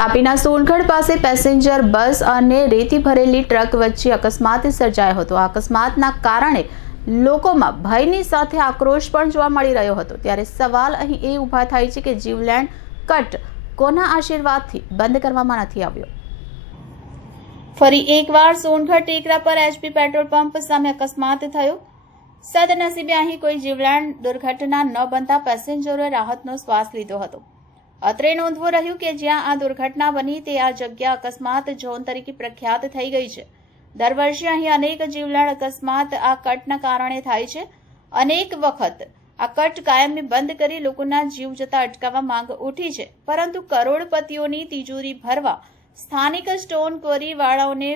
તાપીના સોનગઢ પાસે પેસેન્જર, બસ અને રેતી ભરેલી ટ્રક વચ્ચે અકસ્માત સર્જાયો હતો. આ અકસ્માતના કારણે લોકોમાં ભયની સાથે આક્રોશ પણ જોવા મળી રહ્યો હતો. ત્યારે સવાલ અહીં એ ઊભા થાય છે કે જીવલેણ કટ કોના આશીર્વાદથી બંધ કરવામાં નથી આવ્યો? ફરી એકવાર સોનગઢ ટેકરા પર એચપી પેટ્રોલ પંપ સામે અકસ્માત થયો. સદનસીબે અહીં કોઈ જીવલેણ દુર્ઘટના ન બનતા પેસેન્જરોએ રાહતનો શ્વાસ લીધો હતો. અત્રે નોંધવું રહ્યું કે જ્યાં આ દુર્ઘટના બની તે આ જગ્યા અકસ્માત ઝોન તરીકે પ્રખ્યાત થઈ ગઈ છે. દર વર્ષે અહીં અનેક જીવલેણ અકસ્માત આ કટના કારણે થાય છે. અનેક વખત આ કટ કાયમી બંધ કરી લોકોના જીવ જતા અટકાવવા માંગ ઉઠી છે. પરંતુ કરોડપતિઓની તિજોરી ભરવા સ્થાનિક સ્ટોન કોરી વાળાઓને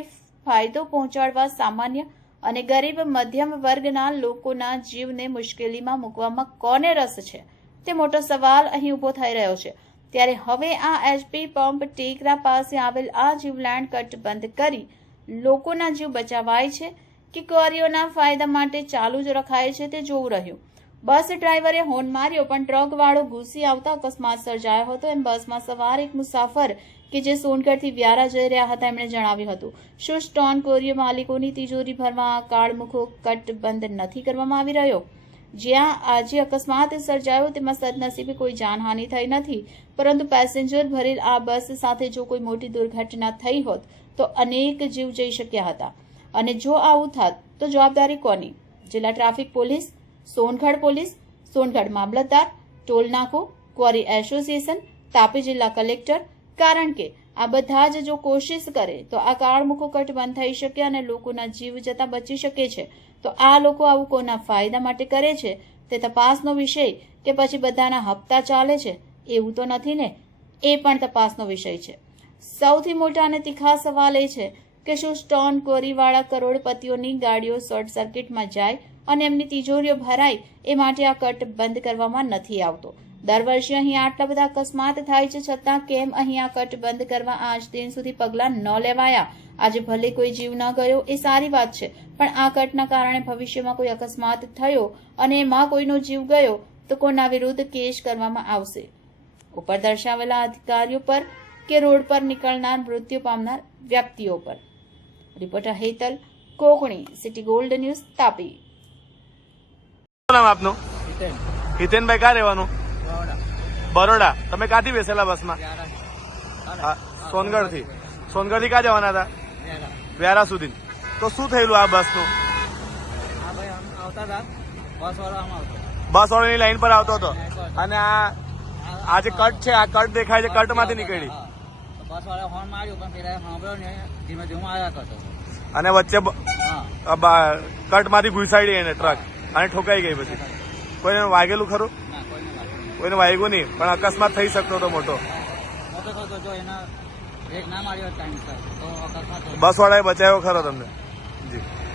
ફાયદો પહોંચાડવા સામાન્ય અને ગરીબ મધ્યમ વર્ગના લોકોના જીવને મુશ્કેલીમાં મૂકવામાં કોને રસ છે? તે મોટો સવાલ અહીં ઊભો થઈ રહ્યો છે. ત્યારે હવે આ એચપી પંપ ટેકરા પાસે આવેલ આ જીવલેણ કટ બંધ કરી લોકોના જીવ બચાવાય છે કે ક્વોરીઓના ફાયદા માટે ચાલુ જ રખાય છે તે જોવું રહ્યું. બસ ડ્રાઈવરે હોર્ન માર્યો પણ ટ્રક વાળો ઘૂસી આવતા અકસ્માત સર્જાયો હતો. એમ બસમાં સવાર એક મુસાફર કે જે સોનગઢથી વ્યારા જઈ રહ્યા હતા એમણે જણાવ્યું હતું. શું સ્ટોન કોરિયો માલિકોની તિજોરી ભરવા કાળમુખો કટ બંધ નથી કરવામાં આવી રહ્યો? જ્યાં આજે અકસ્માત સર્જાયો, તેમાં સદનસીબે કોઈ જાનહાનિ થઈ નથી. પરંતુ પેસેન્જર ભરેલ આ બસ સાથે જો કોઈ મોટી દુર્ઘટના થઈ હોત, તો અનેક જીવ જઈ શક્યા હતા. અને જો આવું થાત, તો જવાબદારી કોની? જિલ્લા traffic police, Songadh police, Songadh મામલતદાર, ટોલ નાકો, ક્વોરી એસોસિએશન, તાપી જિલ્લા કલેક્ટર. કારણ કે આ બધા જ જો કોશિશ કરે, તો આ કાળમુખો કટ બંધ થઈ શકે અને લોકોના જીવ જતા બચી શકે છે. તો આ લોકો આવું કોના ફાયદા માટે કરે છે? તે તપાસનો વિષય કે પછી બધાના હપ્તા ચાલે છે? એવું તો નથી ને? એ પણ તપાસનો વિષય છે. સૌથી મોટા અને તીખા સવાલ એ છે કે શું સ્ટોન કોરીવાળા કરોડપતિઓની ગાડીઓ શોર્ટ સર્કિટમાં જાય અને એમની તિજોરીઓ ભરાય એ માટે આ કટ બંધ કરવામાં નથી આવતો? દર વર્ષે અહીં આટલા બધા અકસ્માત થાય છે છતાં કેમ અહીં આ કટ બંધ કરવા આજ દિન સુધી પગલાં ન લેવાયા? આજે ભલે કોઈ જીવ ન ગયો એ સારી વાત છે પણ આ કટના કારણે ભવિષ્યમાં કોઈ અકસ્માત થયો અને એમાં કોઈનો જીવ ગયો તો કોના વિરુદ્ધ કેસ કરવામાં આવશે? ઉપર દર્શાવેલા અધિકારીઓ પર કે રોડ પર નીકળનાર મૃત્યુ પામનાર વ્યક્તિઓ પર? Reporter Hetal Kokani city gold news Tapi. નામ આપનું? હિતેન. હિતેનભાઈ ક્યાં રહેવાનું? બરોડા. તમે ક્યાંથી બેસેલા બસમાં? સોનગઢ હા, સોનગઢથી. સોનગઢથી ક્યાં જવાના હતા? વ્યારા સુધી. તો શું થયેલું આ આવતા હતા બસ વાળો બસ વાળાની લાઈન પર આવતો હતો. અને આ આ જે કટ છે આ કટ દેખાય છે કટમાંથી નીકળી. બસ વાળા હોર્ન માર્યું પણ પેલા સાંભળ્યો ને ધીમે ધીમે આવ્યા કરતો અને વચ્ચે બ- માંથી ઘુસાડી એને ટ્રક. અને ઠોકાઈ ગઈ પછી કોઈને વાગેલું ખરું? ના કોઈને વાગ્યું નહીં પણ અકસ્માત થઈ શકતો હતો મોટો. બસ વાળાએ બચાવ્યો ખરો તમને. જી.